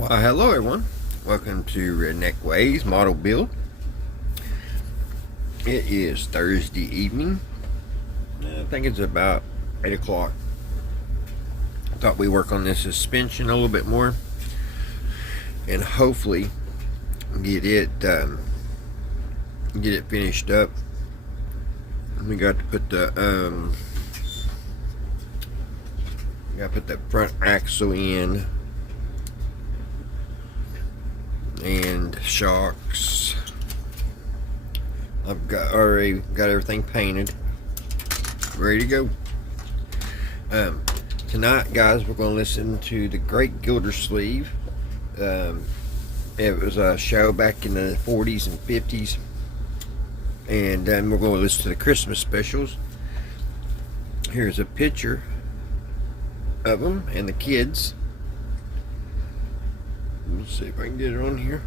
Well, hello everyone. Welcome to Redneck Ways model build. It is Thursday evening. I think it's about 8 o'clock. I thought we'd work on this suspension a little bit more and hopefully get it finished up. We got to put the front axle in and shocks. I've already got everything painted, ready to go. Tonight, guys, we're going to listen to the Great Gildersleeve. It was a show back in the 40s and 50s, and then we're going to listen to the Christmas specials. Here's a picture of them and the kids. Let's see if I can get it on here.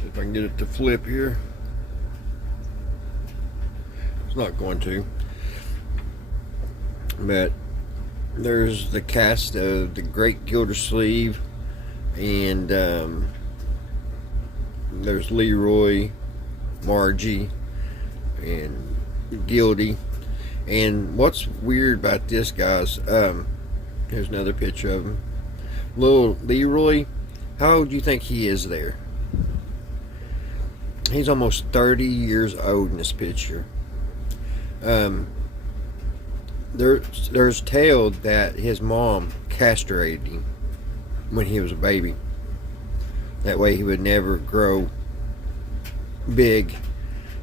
See if I can get it to flip here. It's not going to. But there's the cast of the Great Gildersleeve, and there's Leroy, Margie, and Gildy. And what's weird about this, guys, here's another picture of him. Little Leroy, how old do you think he is there? He's almost 30 years old in this picture. There's tale that his mom castrated him when he was a baby. That way he would never grow big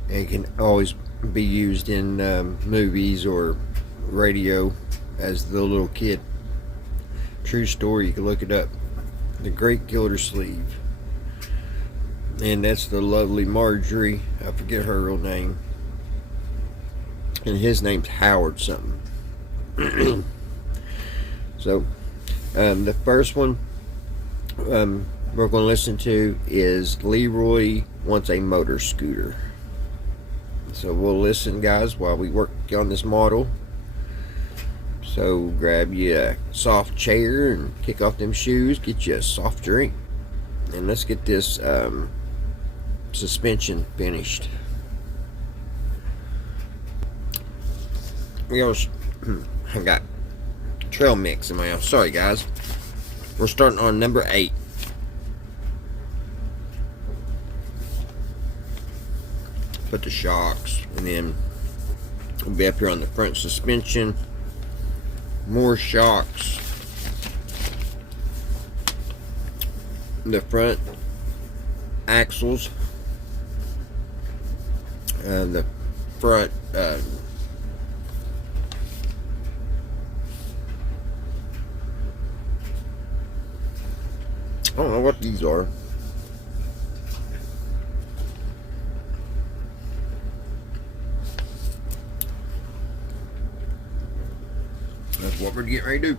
and can always be used in movies or radio as the little kid. True story, you can look it up. The Great Gildersleeve. And that's the lovely Marjorie. I forget her real name. And his name's Howard something. So, the first one we're going to listen to is Leroy Wants a Motor Scooter. So we'll listen, guys, while we work on this model. So grab you a soft chair and kick off them shoes, get you a soft drink, and let's get this suspension finished. I got trail mix in my house. Sorry, guys. We're starting on number 8. Put the shocks, and then we'll be up here on the front suspension. More shocks. The front axles. The front I don't know what these are. That's what we're getting ready to do.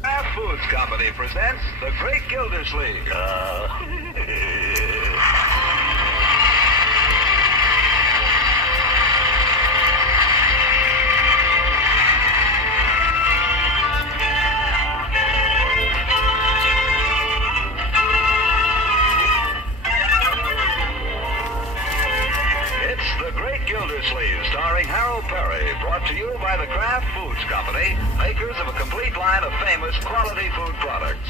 Kraft Foods Company presents the Great Gildersleeve. Gildersleeve, starring Harold Perry, brought to you by the Kraft Foods Company, makers of a complete line of famous quality food products.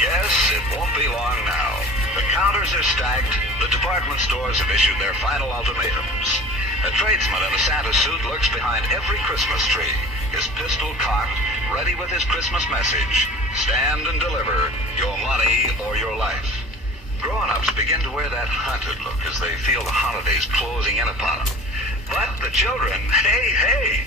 Yes, it won't be long now. The counters are stacked. The department stores have issued their final ultimatums. A tradesman in a Santa suit lurks behind every Christmas tree, his pistol cocked, ready with his Christmas message. Stand and deliver your money or your life. Grown-ups begin to wear that hunted look as they feel the holidays closing in upon them. But the children, hey!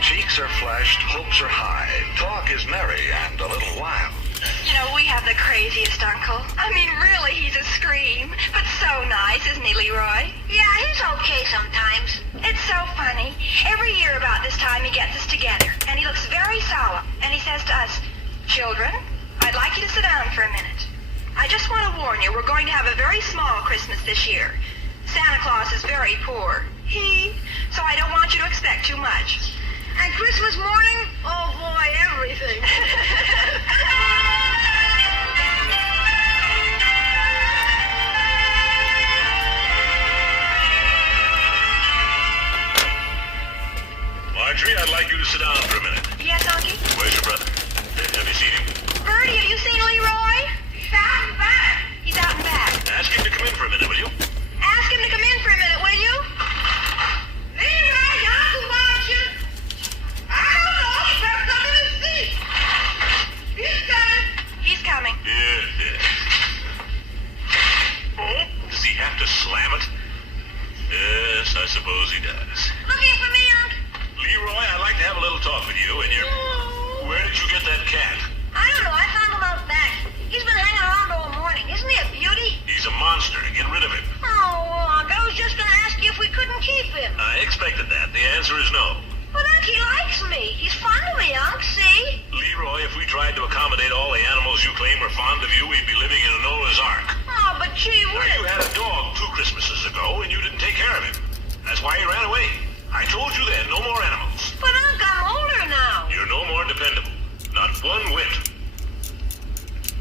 Cheeks are flushed hopes are high, talk is merry and a little wild. You know, we have the craziest uncle. I mean, really, he's a scream. But so nice, isn't he, Leroy? Yeah, he's okay sometimes. It's so funny. Every year about this time, he gets us together, and he looks very solemn. And he says to us, "Children, I'd like you to sit down for a minute. I just want to warn you, we're going to have a very small Christmas this year. Santa Claus is very poor. So I don't want you to expect too much." And Christmas morning? Oh boy, everything. Marjorie, I'd like you to sit down for a minute. Yes, Unky? Where's your brother? Have you seen him? Bertie, have you seen Leroy? He's out and back. He's out and back. Ask him to come in for a minute, will you? Ask him to come in for a minute, will you? Leroy, Uncle watching. I don't know, stepped up in his seat. He's coming. He's coming. Yes. Oh, does he have to slam it? Yes, I suppose he does. Looking for me, Unc? Leroy, I'd like to have a little talk with you and your... Where did you get that cat? I don't know, I found him out back. He's been hanging around all morning. Isn't he a beauty? He's a monster. Get rid of him. Oh, Unc, I was just gonna ask you if we couldn't keep him. I expected that. The answer is no. But Unc, he likes me. He's fond of me, Unc, see? Leroy, if we tried to accommodate all the animals you claim are fond of you, we'd be living in a Noah's Ark. Oh, but gee Now, you whiz. had a dog 2 Christmases ago, and you didn't take care of him. That's why he ran away. I told you then, no more animals. But Unc, I'm older now. You're no more dependable. Not one whit.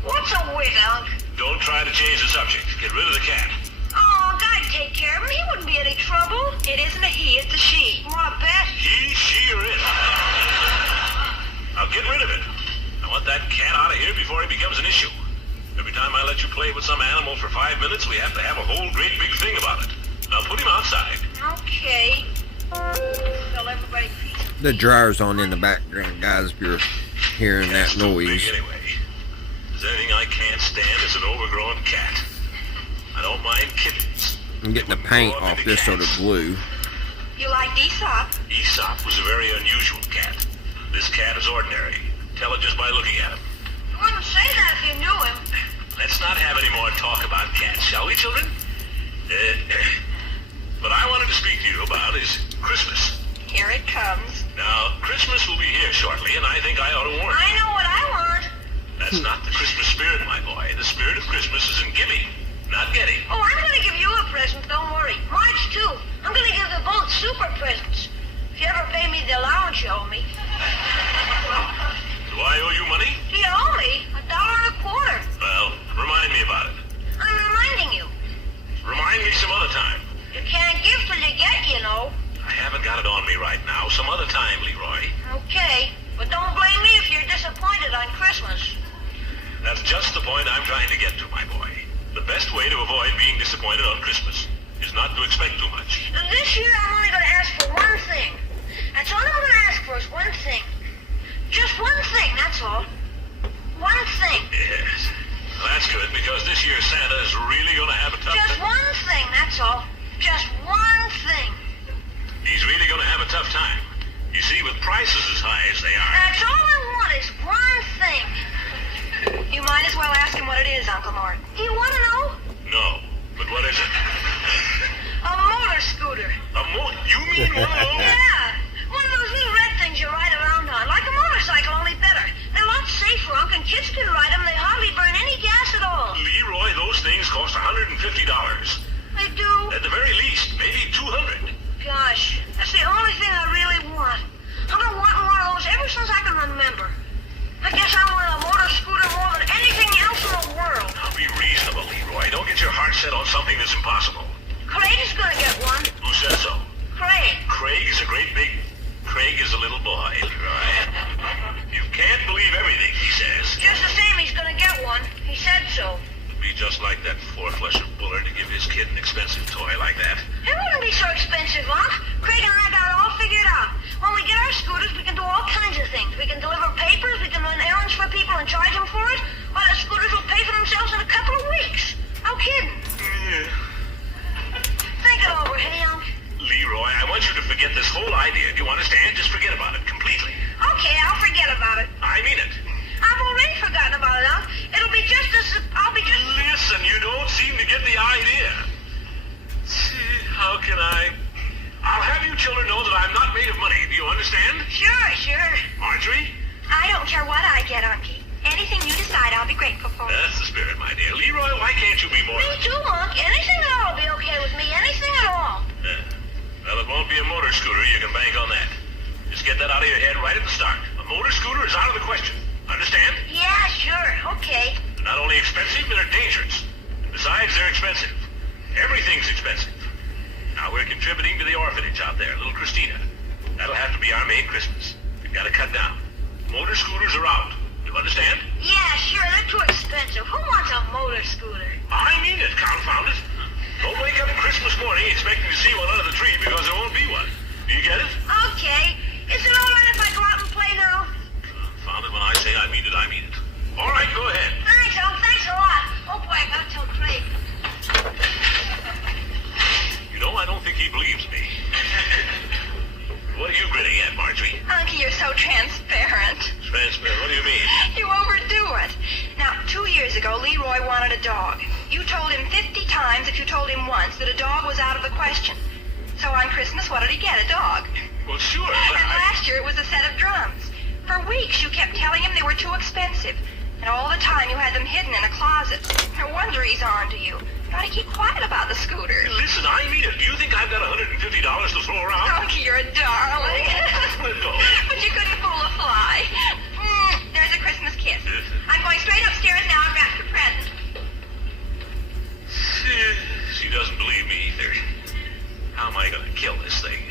What's a wit, Unc? Don't try to change the subject. Get rid of the cat. Oh, Unc, I'd take care of him. He wouldn't be any trouble. It isn't a he, it's a she. Want to bet? He, she, or it. Now get rid of it. I want that cat out of here before he becomes an issue. Every time I let you play with some animal for 5 minutes, we have to have a whole great big thing about it. Now put him outside. Okay. Tell everybody peace. The dryer's on in the background, guys, if you're hearing that Cat's too big noise. anyway. There's anything I can't stand is an overgrown cat. I don't mind kittens. I'm getting the paint off this sort of glue. You liked Aesop. Aesop was a very unusual cat. This cat is ordinary. Tell it just by looking at him. You wouldn't say that if you knew him. Let's not have any more talk about cats, shall we, children? What I wanted to speak to you about is Christmas. Here it comes. Now, Christmas will be here shortly, and I think I ought to warn I you. know what I want. That's not the Christmas spirit, my boy. The spirit of Christmas is in giving, not getting. Oh, I'm going to give you a present, don't worry. Marge, too. I'm going to give them both super presents. If you ever pay me the allowance you owe me. Do I owe you money? Do you owe me? $1.25. Well, remind me about it. I'm reminding you. Remind me some other time. You can't give till you get, you know. I haven't got it on me right now. Some other time, Leroy. Okay, but don't blame me if you're disappointed on Christmas. That's just the point I'm trying to get to, my boy. The best way to avoid being disappointed on Christmas is not to expect too much. And this year I'm only going to ask for one thing. That's all I'm going to ask for is one thing. Just one thing, that's all. One thing. Yes. Well, that's good, because this year Santa is really going to have a tough Just time. one thing, that's all. Just one thing. He's really going to have a tough time. You see, with prices as high as they are... That's all I want is one thing. You might as well ask him what it is, Uncle Mort. You want to know? No. But what is it? A motor scooter. You mean one of those? Yeah, one of those little red things you ride around on. Like a motorcycle, only better. They're lots safer, Unc, and kids can ride them. They hardly burn any gas at all. Leroy, those things cost $150. They do. At the very least, maybe $200. Gosh, that's the only thing I really want. I've been wanting one of those ever since I can remember. I guess I want a motor scooter more than anything else in the world. Now be reasonable, Leroy. Don't get your heart set on something that's impossible. Craig is gonna get one. Who says so? Craig. Craig is a great big... Craig is a little boy, Leroy. You can't believe everything he says. Just the same, he's gonna get one. He said so. It'd be just like that four-flusher Buller to give his kid an expensive toy like that. It wouldn't be so expensive, Unc. Craig and I got it all figured out. When we get our scooters, we can do all kinds of things. We can deliver papers, we can run errands for people and charge them for it, while the scooters will pay for themselves in a couple of weeks. No kidding. Yeah. Think it over, hey, Unc? Leroy, I want you to forget this whole idea. Do you understand? Just forget about it completely. Okay, I'll forget about it. I mean it. I've already forgotten about it, Unc. It'll be just as... I'll be just... Listen, you don't seem to get the idea. See, how can I... I'll have you children know that I'm not made of money. Do you understand? Sure. Marjorie? I don't care what I get, Unky. Anything you decide, I'll be grateful for. That's the spirit, my dear. Leroy, why can't you be more... Me too, Unc. Anything at all will be okay with me. Anything at all. Well, it won't be a motor scooter. You can bank on that. Just get that out of your head right at the start. A motor scooter is out of the question. Understand? Yeah, sure. Okay. They're not only expensive, but they're dangerous. Besides, they're expensive. Everything's expensive. Now, we're contributing to the orphanage out there, little Christina. That'll have to be our main Christmas. We've got to cut down. Motor scooters are out. You understand? Yeah, sure. They're too expensive. Who wants a motor scooter? I mean it, confound it. Don't wake up Christmas morning expecting to see one under the tree because there won't be one. Do you get it? Okay. Is it all right if I go out and play now? Found it when I say I mean it, I mean it. All right, go ahead. Thanks, Unc. Thanks a lot. Oh, boy, I gotta tell Craig. You know, I don't think he believes me. What are you grinning at, Marjorie? Unky, you're so transparent. Transparent, what do you mean? You overdo it. Now, 2 years ago, Leroy wanted a dog. You told him 50 times, if you told him once, that a dog was out of the question. So on Christmas, what did he get? A dog. Well, sure, but And last year, it was a set of drums. For weeks, you kept telling him they were too expensive. And all the time, you had them hidden in a closet. No wonder he's on to you. You ought to keep quiet about the scooter. Listen, I mean it. Do you think I've got $150 to throw around? Unky, you're a darling. Let go. But you couldn't fool a fly. There's a Christmas kiss. I'm going straight upstairs now and wrap your present. She doesn't believe me either. How am I going to kill this thing?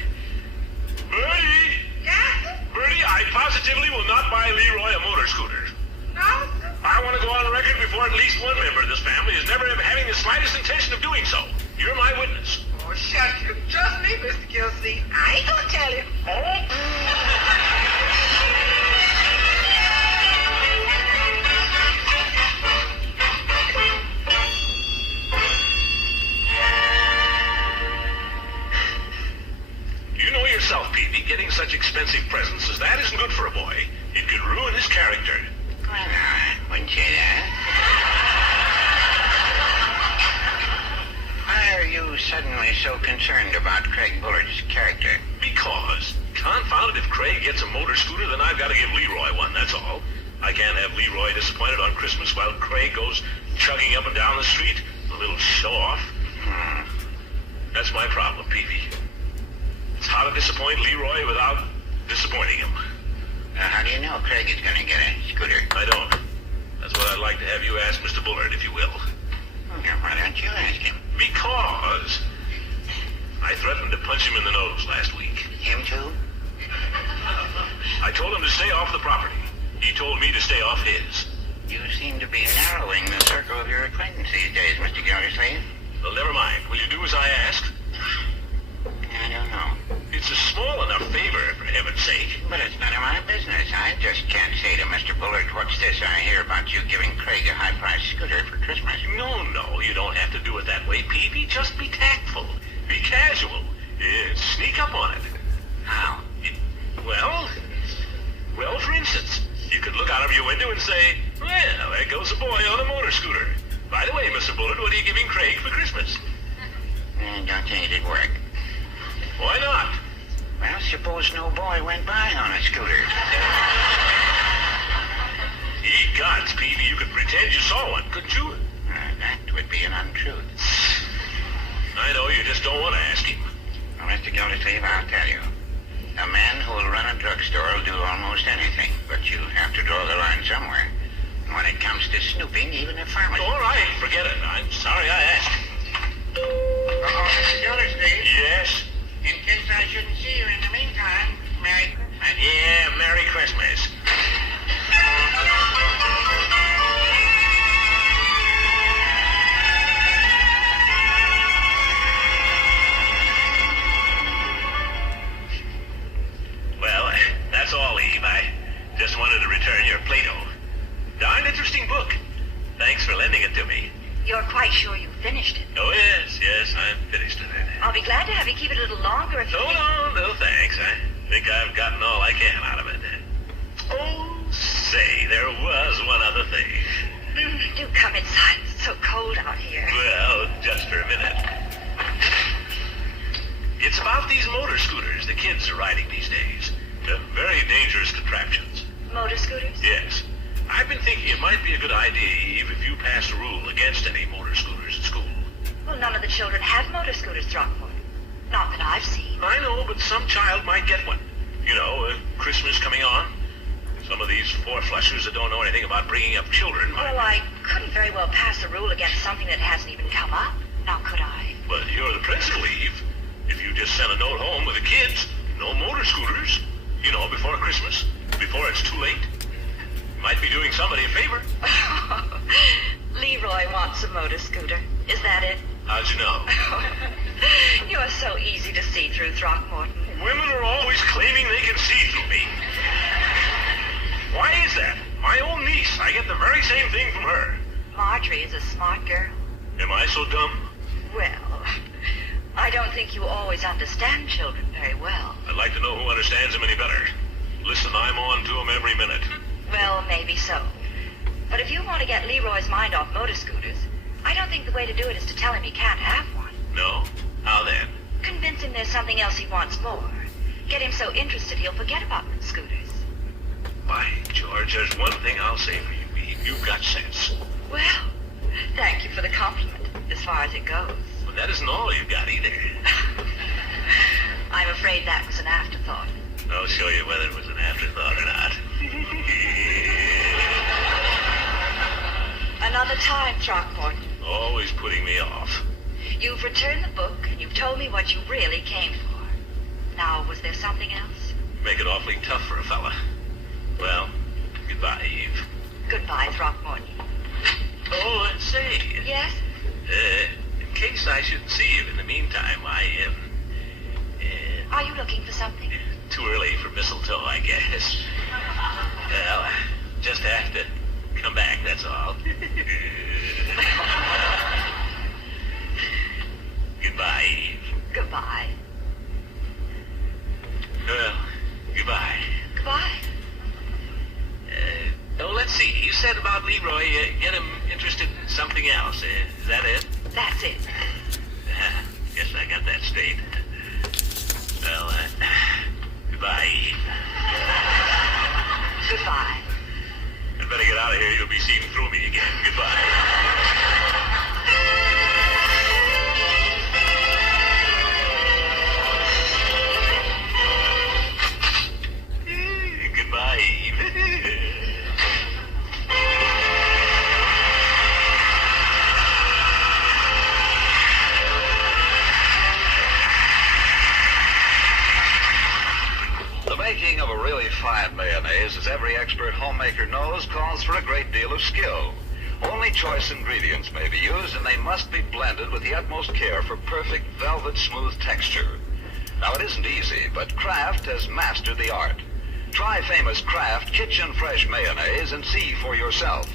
Bertie! Yeah? Bertie, I positively will not buy Leroy a motor scooter. No? I want to go on record before at least one member of this family is never having the slightest intention of doing so. You're my witness. Oh, shucks, you trust me, Mr. Kelsey. I ain't gonna tell you. You know yourself, Peavy, getting such expensive presents as that isn't good for a boy. It could ruin his character. Well, I wouldn't say that. Why are you suddenly so concerned about Craig Bullard's character? Because, confounded, if Craig gets a motor scooter, then I've got to give Leroy one, that's all. I can't have Leroy disappointed on Christmas while Craig goes chugging up and down the street. A little show-off. That's my problem, Peavy. It's how to disappoint Leroy without disappointing him. How do you know Craig is going to get a scooter? I don't. That's what I'd like to have you ask Mr. Bullard, if you will. Why don't you ask him? Because I threatened to punch him in the nose last week. Him too? I told him to stay off the property. He told me to stay off his. You seem to be narrowing the circle of your acquaintance these days, Mr. Gildersleeve. Well, never mind. Will you do as I ask? I don't know. It's a small enough favor, for heaven's sake. But it's none of my business. I just can't say to Mr. Bullard, what's this I hear about you giving Craig a high-priced scooter for Christmas? No, you don't have to do it that way, Peavy. Just be tactful. Be casual. Sneak up on it. How? Well, for instance, you could look out of your window and say, well, there goes a boy on a motor scooter. By the way, Mr. Bullard, what are you giving Craig for Christmas? I don't think it'd work. Why not? Well, suppose no boy went by on a scooter. Ye gods, Peavy, you could pretend you saw one, couldn't you? That would be an untruth. I know, you just don't want to ask him. Well, Mr. Gildersleeve, I'll tell you. A man who will run a drugstore will do almost anything, but you have to draw the line somewhere. And when it comes to snooping, even a pharmacist... All right, forget it. I'm sorry I asked. Mr. Gildersleeve? Yes? In case I shouldn't see you in the meantime, Merry Christmas. Yeah, Merry Christmas. Well, that's all, Eve. I just wanted to return your Plato. Darn interesting book. Thanks for lending it to me. You're quite sure you finished it. Oh, yes, I'm finished with it. I'll be glad to have you keep it a little longer if you think... No, thanks. I think I've gotten all I can out of it. say, there was one other thing. Do come inside. It's so cold out here. Well, just for a minute. It's about these motor scooters the kids are riding these days. Very dangerous contraptions. Motor scooters? Yes. I've been thinking it might be a good idea, Eve, if you passed a rule against any motor scooters at school. Well, none of the children have motor scooters, Throckmorton. Not that I've seen. I know, but some child might get one. You know, Christmas coming on. Some of these four-flushers that don't know anything about bringing up children might... Well, I couldn't very well pass a rule against something that hasn't even come up. Now, could I? But you're the principal, Eve. If you just send a note home with the kids, no motor scooters, you know, before Christmas, before it's too late, you might be doing somebody a favor. Leroy wants a motor scooter. Is that it? How'd you know? You are so easy to see through, Throckmorton. Women are always claiming they can see through me. Why is that? My own niece, I get the very same thing from her. Marjorie is a smart girl. Am I so dumb? Well, I don't think you always understand children very well. I'd like to know who understands them any better. Listen, I'm on to them every minute. Well, maybe so. But if you want to get Leroy's mind off motor scooters, I don't think the way to do it is to tell him he can't have one. No? How then? Convince him there's something else he wants more. Get him so interested he'll forget about scooters. By George, there's one thing I'll say for you, Eve. You've got sense. Well, thank you for the compliment, as far as it goes. But that isn't all you've got either. I'm afraid that was an afterthought. I'll show you whether it was an afterthought or not. Another time, Throckmorton. Always putting me off. You've returned the book, and you've told me what you really came for. Now, was there something else? Make it awfully tough for a fella. Well, goodbye, Eve. Goodbye, Throckmorton. Oh, and say... Yes? In case I shouldn't see you in the meantime, Are you looking for something? too early for mistletoe, I guess. Well, just have to come back, that's all. Goodbye, Eve. Goodbye. Well, goodbye. Goodbye. Oh, let's see. You said about Leroy, get him interested in something else. Is that it? That's it. Guess I got that straight. Well, goodbye, Eve. Goodbye. I'd better get out of here. You'll be seeing through me again. Goodbye. Goodbye, Eve. The making of a really fine mayonnaise, as every expert homemaker knows, calls for a great deal of skill. Only choice ingredients may be used, and they must be blended with the utmost care for perfect velvet smooth texture. Now, it isn't easy, but Kraft has mastered the art. Try famous Kraft Kitchen Fresh Mayonnaise and see for yourself.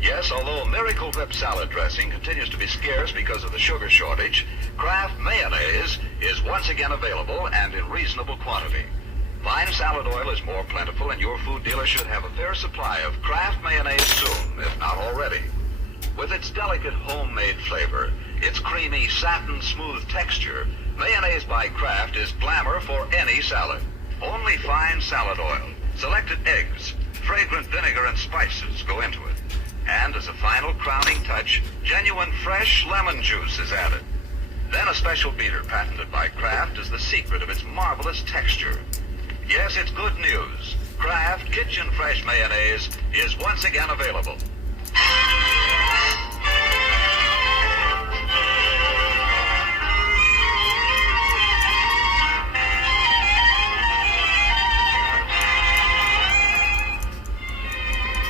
Yes, although Miracle Whip salad dressing continues to be scarce because of the sugar shortage, Kraft Mayonnaise is once again available and in reasonable quantity. Fine salad oil is more plentiful, and your food dealer should have a fair supply of Kraft mayonnaise soon, if not already. With its delicate homemade flavor, its creamy, satin-smooth texture, mayonnaise by Kraft is glamour for any salad. Only fine salad oil, selected eggs, fragrant vinegar, and spices go into it. And as a final crowning touch, genuine fresh lemon juice is added. Then a special beater patented by Kraft is the secret of its marvelous texture. Yes, it's good news. Kraft Kitchen Fresh Mayonnaise is once again available.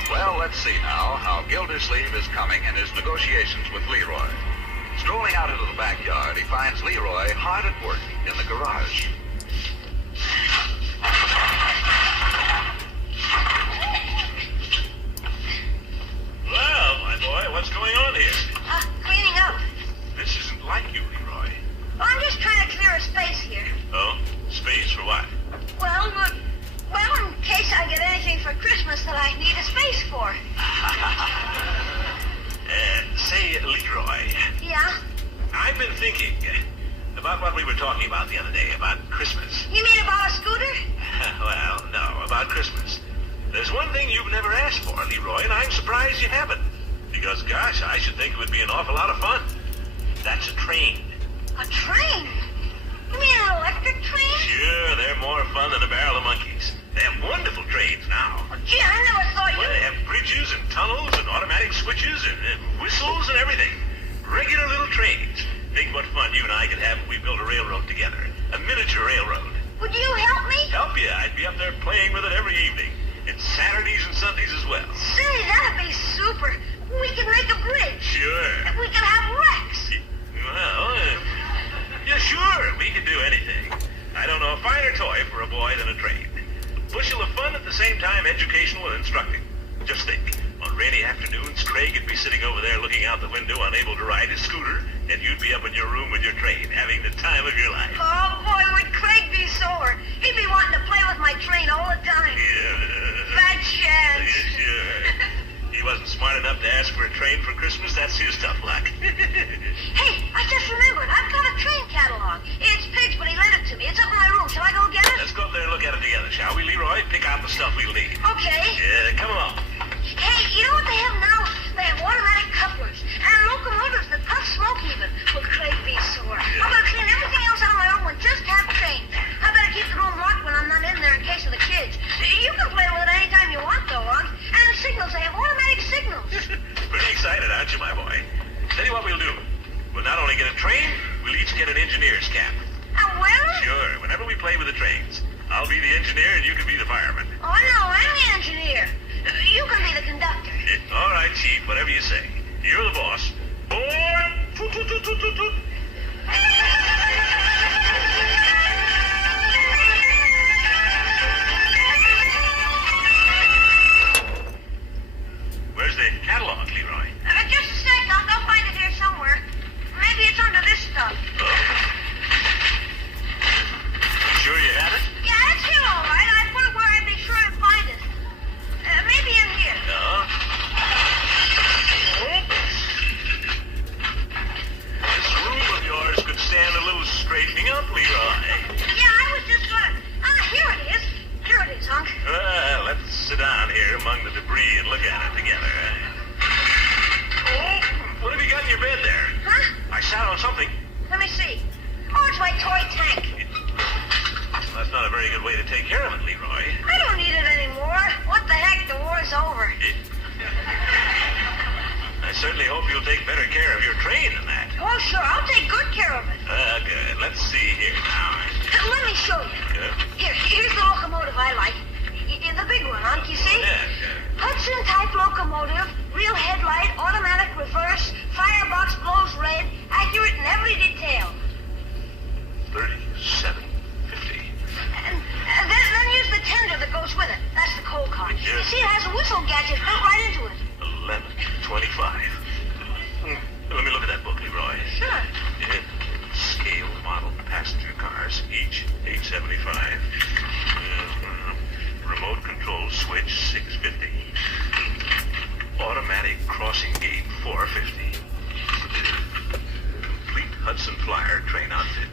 Well, let's see now how Gildersleeve is coming in his negotiations with Leroy. Strolling out into the backyard, he finds Leroy hard at work in the garage. Well, my boy, what's going on here? Cleaning up. This isn't like you, Leroy. I'm just trying to clear a space here. Oh? Space for what? Well, in case I get anything for Christmas that I need a About what we were talking about the other day, about Christmas. You mean about a scooter? Well, no, about Christmas. There's one thing you've never asked for, Leroy, and I'm surprised you haven't. Because, gosh, I should think it would be an awful lot of fun. That's a train. A train? You mean an electric train? Sure, they're more fun than a barrel of monkeys. They have wonderful trains now. Oh, gee, I never thought Well, you... they have bridges and tunnels and automatic switches and whistles and everything. Regular little trains. Think what fun you and I could have if we built a railroad together. A miniature railroad. Would you help me? Help you. I'd be up there playing with it every evening. And Saturdays and Sundays as well. Say, that'd be super. We could make a bridge. Sure. We could have wrecks. Well, yeah, sure. We could do anything. I don't know a finer toy for a boy than a train. Bushel of fun at the same time educational and instructing. Just think. On rainy afternoons, Craig would be sitting over there looking out the window unable to ride his scooter, and you'd be up in your room with your train having the time of your life. Oh, boy, would Craig be sore. He'd be wanting to play with my train all the time. Yeah. Fat chance. Sure. He wasn't smart enough to ask for a train for Christmas. That's his tough luck. Hey, I just remembered. I've got a train catalog. It's Pig's, but he lent it to me. It's up in my room. Shall I go get it? Let's go up there and look at it together, shall we, Leroy? Pick out the stuff we'll need. Okay. Yeah, come along. Hey, you know what they have now? They have automatic couplers and locomotives that puff smoke even. Will Craig be sore? I'm going to clean everything else out of my room and just have trains. I better keep the room locked when I'm not in there in case of the kids. You can play with it anytime you want, though, Unc. And the signals, they have automatic signals. Pretty excited, aren't you, my boy? Tell you what we'll do. We'll not only get a train, we'll each get an engineer's cap. And well? Sure, whenever we play with the trains. I'll be the engineer and you can be the fireman. Oh, no, I'm the engineer. You can be the conductor. All right, Chief, whatever you say. You're the boss. Boy! Toot, toot, toot, toot, toot, toot. Where's the catalog, Leroy? Just a sec, Unc. I'll find it here somewhere. Maybe it's under this stuff. Oh. Sure you have it? Yeah, it's here, all right. I put it where I'd be sure to find it. Maybe in here. This room of yours could stand a little straightening up, Leroy. Yeah, I was just gonna... here it is. Here it is, Unc. Well, let's sit down here among the debris and look at it together. Oh, what have you got in your bed there? Huh? I sat on something. Let me see. Oh, it's my toy tank. Well, that's not a very good way to take care of it, Leroy. I don't need it anymore. What the heck? The war's over. I certainly hope you'll take better care of your train than that. Oh, sure. I'll take good care of it. Good. Let's see here now. Let me show you. Yeah? Here's the locomotive I like. The big one, Unc, you see? Yeah. Hudson-type locomotive, real headlight, automatic reverse, firebox blows red, accurate in every detail. 3750. And then use the tender that goes with it. That's the coal car. Yeah. You see, it has a whistle gadget built right into it. 1125. Let me look at that book, Leroy. Sure. Yeah. Scale model passenger cars, each $875. Remote control switch, $650. Automatic crossing gate, $450. Complete Hudson Flyer train outfit.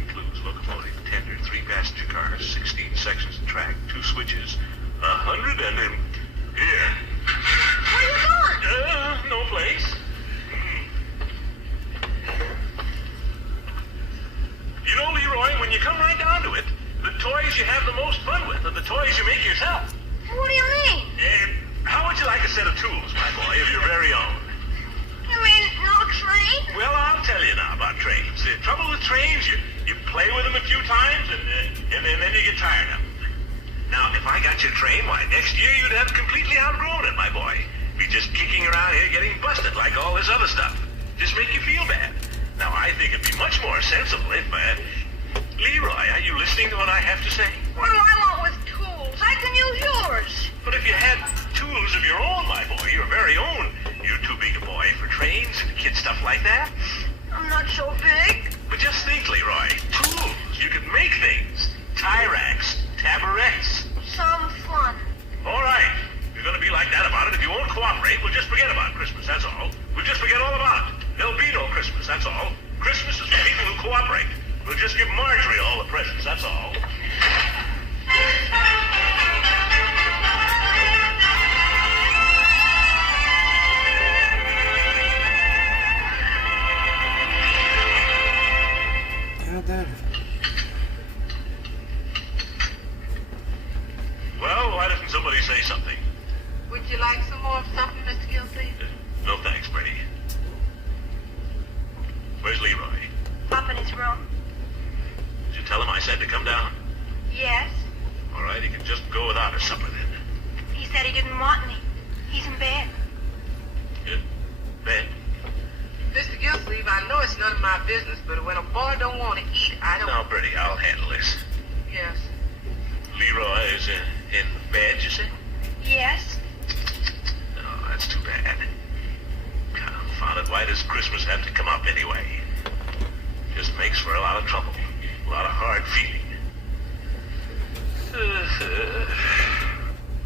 Includes locomotive, tender, 3 passenger cars, 16 sections of track, 2 switches, 100 and... here. Where are you going? No place. You know, Leroy, when you come right down to it, the toys you have the most fun with are the toys you make yourself. What do you mean? How would you like a set of tools, my boy, of your very own? You mean no train? Well, I'll tell you now about trains. The trouble with trains, you play with them a few times, and then you get tired of them. Now, if I got your train, why, next year you'd have completely outgrown it, my boy. Be just kicking around here getting busted like all this other stuff. Just make you feel bad. Now, I think it'd be much more sensible if, Leroy, are you listening to what I have to say? What do I want with tools? I can use yours. But if you had tools of your own, my boy, your very own, you're too big a boy for trains and kid stuff like that. I'm not so big. But just think, Leroy, tools. You could make things. Tie racks, taborettes. Some fun. All right. If you're going to be like that about it, if you won't cooperate, we'll just forget about Christmas, that's all. We'll just forget all about it. There'll be no Christmas, that's all. Christmas is for people who cooperate. We'll just give Marjorie all the presents, that's all. How'd that? Well, why doesn't somebody say something? Would you like some more of something, Mr. Gilsey? No thanks, Bertie. Where's Leroy? Up in his room. Did you tell him I said to come down? Yes. All right, he can just go without his supper then. He said he didn't want any. He's in bed. In bed? Mr. Gilsey, I know it's none of my business, but when a boy don't want to eat, I don't... Now, Bertie, I'll handle this. Yes. Leroy is in bed, you say? Yes. Oh, that's too bad. Confound it, why does Christmas have to come up anyway? Just makes for a lot of trouble, a lot of hard feeling.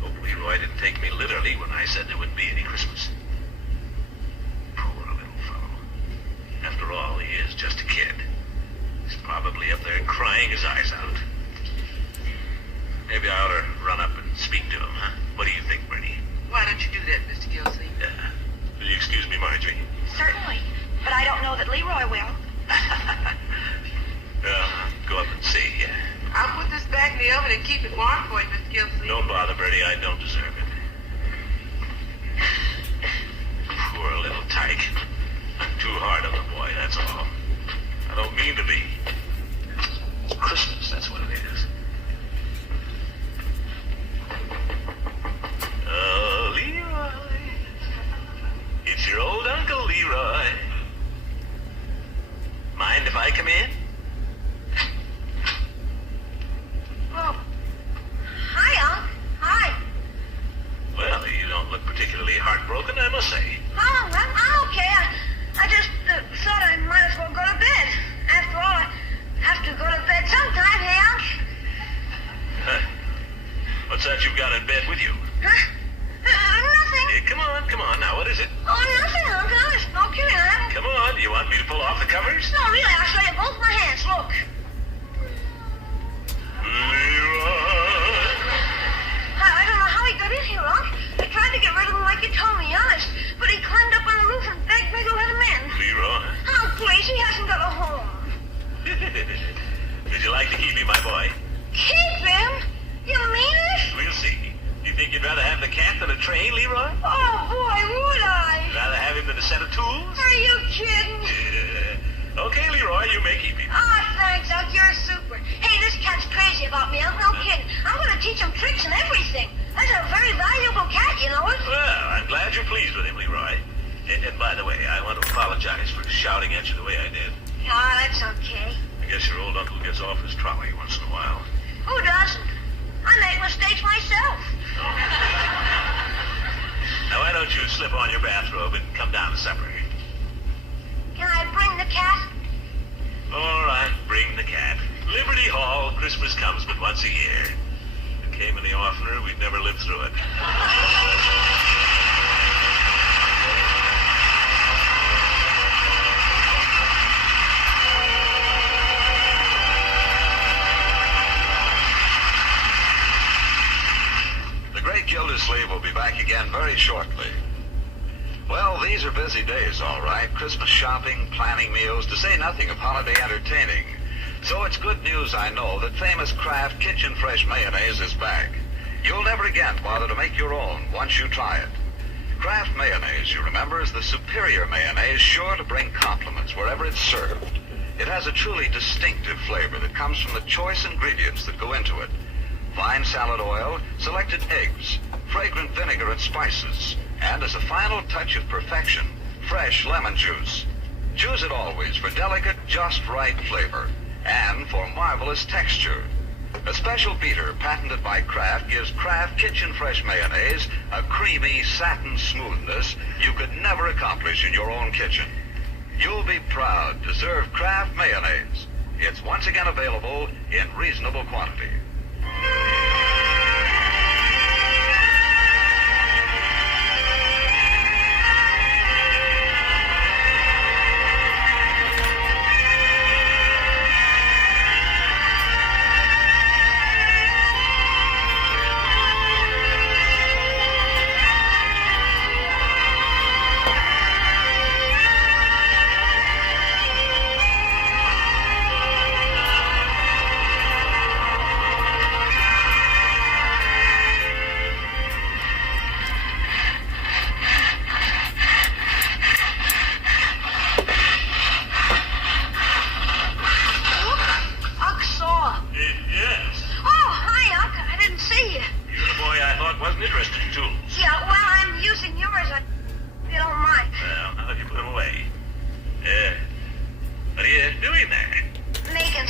Hope Leroy didn't take me literally when I said there wouldn't be any Christmas. Poor little fellow. After all, he is just a kid. He's probably up there crying his eyes out. Maybe I ought to run up and speak to him, huh? What do you think, Bertie? Why don't you do that, Mr. Gilsey? Will you excuse me, Marjorie? Certainly. But I don't know that Leroy will. Well, go up and see. I'll put this back in the oven and keep it warm for you, Mr. Gilsey. Don't bother, Bertie. I don't deserve it. Poor little tyke. I'm too hard on the boy, that's all. I don't mean to be. It's Christmas, that's what it is. Oh, Leroy. It's your old Uncle Leroy. Mind if I come in? Oh. Hi, Unc. Hi. Well, you don't look particularly heartbroken, I must say. Oh, I'm okay. I just thought I might as well go to bed. After all, I have to go to bed sometime, hey, Unc? Huh. What's that you've got in bed with you? Huh? Nothing. Hey, come on. Now, what is it? Oh, nothing, Unc. Honest, no kidding. I haven't... Come on, you want me to pull off the covers? No, really, I'll show you both my hands. Look. Leroy. I don't know how he got in here, Unc. I tried to get rid of him like you told me, honest. But he climbed up on the roof and begged me to let him in. Leroy. Oh, please, he hasn't got a home. Would you like to keep me, my boy? Keep him? You mean it? We'll see. You think you'd rather have the cat than a train, Leroy? Oh, boy, would I? Rather have him than a set of tools? Are you kidding? Okay, Leroy, you may keep him. Oh, thanks, Unc. You're super. Hey, this cat's crazy about me, Unc. No kidding. I'm going to teach him tricks and everything. That's a very valuable cat, you know it? Well, I'm glad you're pleased with him, Leroy. And by the way, I want to apologize for shouting at you the way I did. Oh, that's okay. I guess your old uncle gets off his trolley once in a while. Who doesn't? I make mistakes myself. Now, why don't you slip on your bathrobe and come down to supper? Can I bring the cat? All right, bring the cat. Liberty Hall, Christmas comes but once a year. If it came any oftener, we'd never live through it. The great Gildersleeve will be back again very shortly. Well, these are busy days, all right. Christmas shopping, planning meals, to say nothing of holiday entertaining. So it's good news, I know, that famous Kraft Kitchen Fresh Mayonnaise is back. You'll never again bother to make your own once you try it. Kraft Mayonnaise, you remember, is the superior mayonnaise sure to bring compliments wherever it's served. It has a truly distinctive flavor that comes from the choice ingredients that go into it. Fine salad oil, selected eggs, fragrant vinegar and spices, and as a final touch of perfection, fresh lemon juice. Choose it always for delicate, just right flavor and for marvelous texture. A special beater patented by Kraft gives Kraft Kitchen Fresh Mayonnaise a creamy satin smoothness you could never accomplish in your own kitchen. You'll be proud to serve Kraft Mayonnaise. It's once again available in reasonable quantity.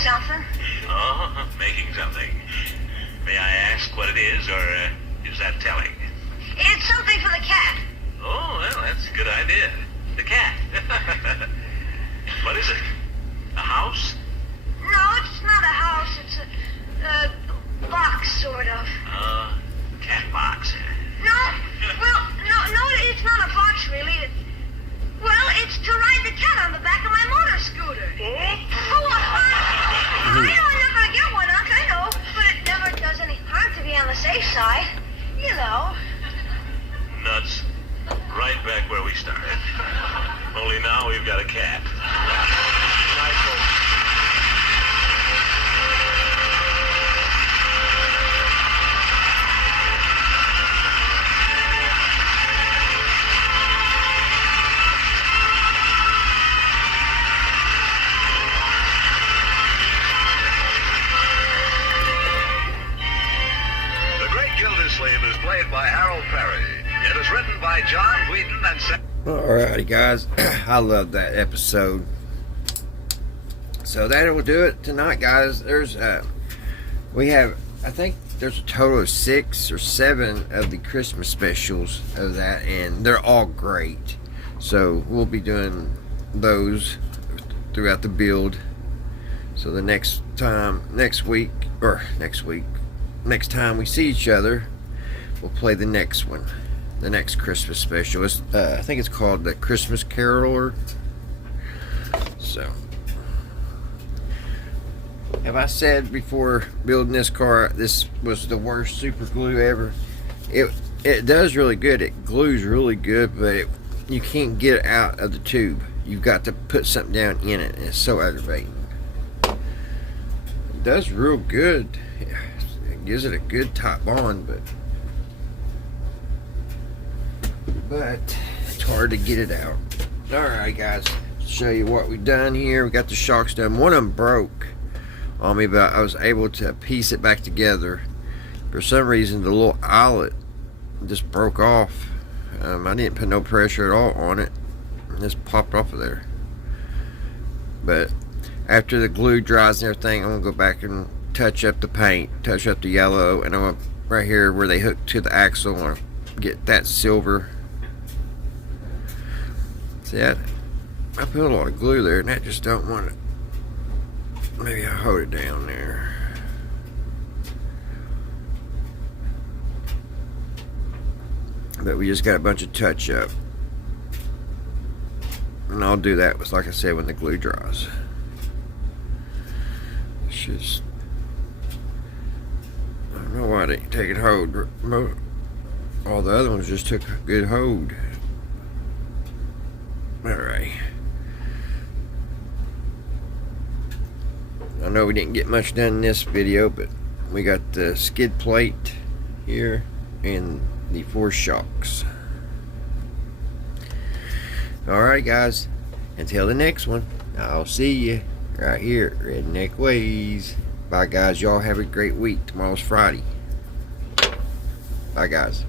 something. Oh, making something. May I ask what it is, or is that telling? It's something for the cat. Oh, well, that's a good idea. The cat. What is it? A house? No, it's not a house. It's a box, sort of. Cat box. No, well, no, it's not a box, really. Well, it's to ride the cat on the back of my motor scooter. Oh, I know I'm not going to get one, Unc, I know. But it never does any harm to be on the safe side. You know. Nuts. Right back where we started. Only now we've got a cat. Good night, folks. The Great Gildersleeve is played by Harold Perry. It is written by John Whedon and Alrighty, guys. I love that episode. So that will do it tonight, guys. There's we have, I think there's a total of 6 or 7 of the Christmas specials of that, and they're all great. So we'll be doing those throughout the build. So the next time we see each other, we'll play the next one, the next Christmas special. I think it's called the Christmas Caroler. So, have I said before building this car, this was the worst super glue ever? It does really good. It glues really good, but you can't get it out of the tube. You've got to put something down in it, and it's so aggravating. It does real good. It gives it a good tight bond, but it's hard to get it out. Alright, guys, show you what we've done here. We got the shocks done. One of them broke on me, but I was able to piece it back together. For some reason, the little eyelet just broke off. I didn't put no pressure at all on it. It just popped off of there. But after the glue dries and everything, I'm gonna go back and touch up the paint, touch up the yellow, and I'm gonna, right here where they hook to the axle, I'm gonna get that silver. See that? I put a lot of glue there, and that just don't want it. Maybe I'll hold it down there. But we just got a bunch of touch up. And I'll do that with, like I said, when the glue dries. It's just, I don't know why they didn't take it hold. All the other ones just took a good hold. Alright. I know we didn't get much done in this video, but we got the skid plate here and the 4 shocks. Alright, guys, until the next one, I'll see you right here at Redneck Ways. Bye, guys. Y'all have a great week. Tomorrow's Friday. Bye, guys.